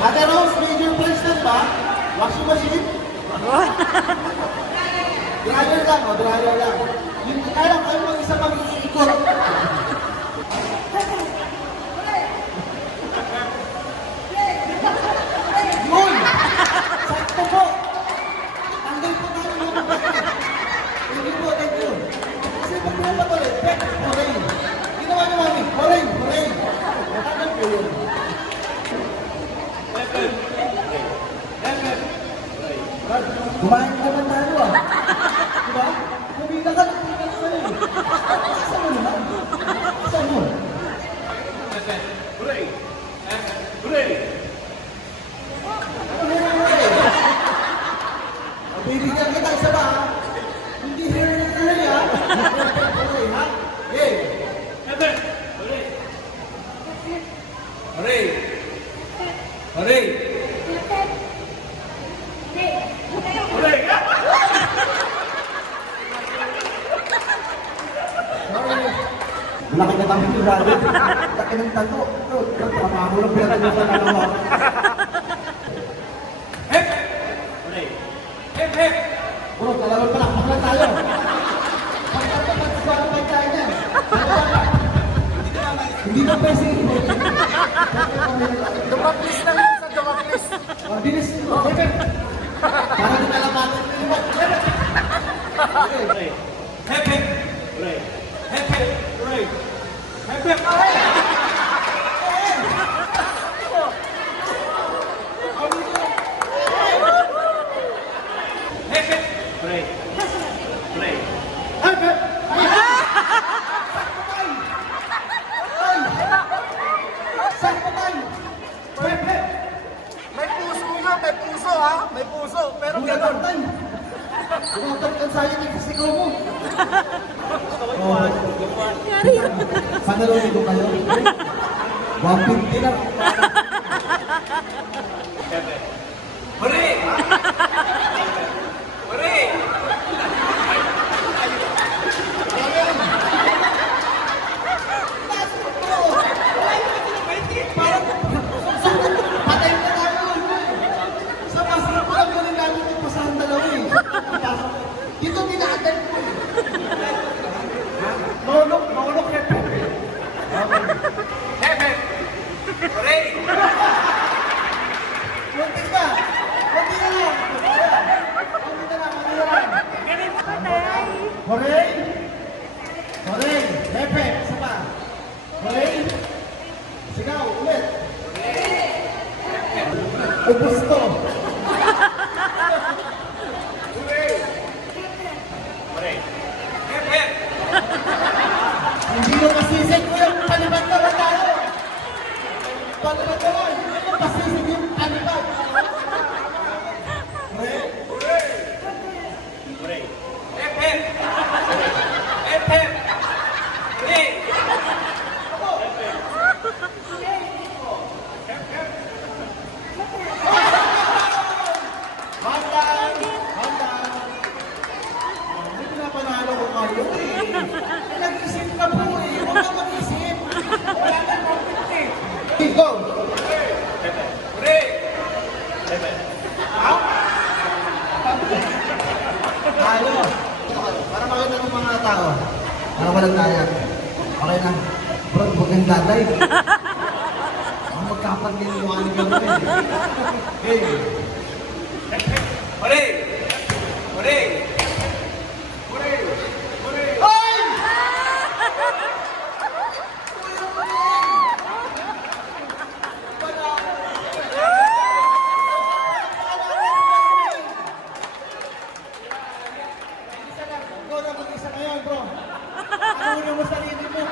Ate Rose, major plans na ba? Washing machine? Dryer lang, o, dryer lang. Yung kaya kayo mag-isa mag-iikot. Yun! Sakto po! Tanggal po tayo yung mga. Thank you po, thank you. Kasi pag pinapa ko ulit, hooray! Ginawa niyo mami, hooray, hooray! Tanggal po yun. Kumain ka naman tayo ah. Diba? Kumita ka, kumita ka rin. Isa mo naman. Isa mo. Hooray! Hooray! Bibigyan kita isa ba? Hindi hooray ah. Hooray ha? Yay! Hooray! Hooray! Hooray! Hooray! Laki na kami ni brother. Laki ng tato. Ito, trabaho lang pinatalo sa dalawa. Hep! Hooray! Hep! Hep! Bro, dalawang palakpak lang tayo. Pagkakapag-sabay tayo niyan. Hindi na pwede. Dumaplis lang yun sa dumaplis. Mabilis. Para di nalapatan yung iba. Hooray! Hep! Hep! Hooray! Hep! Hep! Hooray! Hep! Hep! Hep! Hep! Hooray! Hooray! May puso yun, may puso ha. May puso, pero gano'n. Bumatag ka sa'yo ng kasigaw mo. Panalo nito kayo. 150 lang. Hooray! Hooray! Patay na tayo. Sa masarap ko lang galing natin yung pasahan dalawa eh. Dito tinaatan ko. Maulok yan. Hep! Hep! Hooray! Muntik ka. Muntik na lang. Muntik na lang. Hooray! Hooray! Lepe! Isa pa. Hooray! Sigaw, ulit. Ubus to. Hooray! Hep! Hep! Hindi mo masisig ko yung palibad naman tayo. Palibad naman. Hindi mo masisig yung palibad. Hooray! Hooray! Hep! Hep! Hep! Hep! Hooray! Handang! Handang! Hindi pinapanalo ko kayo eh. Nag-isip ka po eh. Huwag ka mag-isip. Wala ka conflict eh. Okay, go! Hooray! Talo! Para makita ng mga tao. Para walang daya. Okay na. Bro, huwag kang daday. Ang magkapag-niluan ka mo eh. Okay. Hooray! Hooray! Hooray! Hooray! Ay! Ikaw na mag-isa ngayon, bro. Ano mo sarili mo?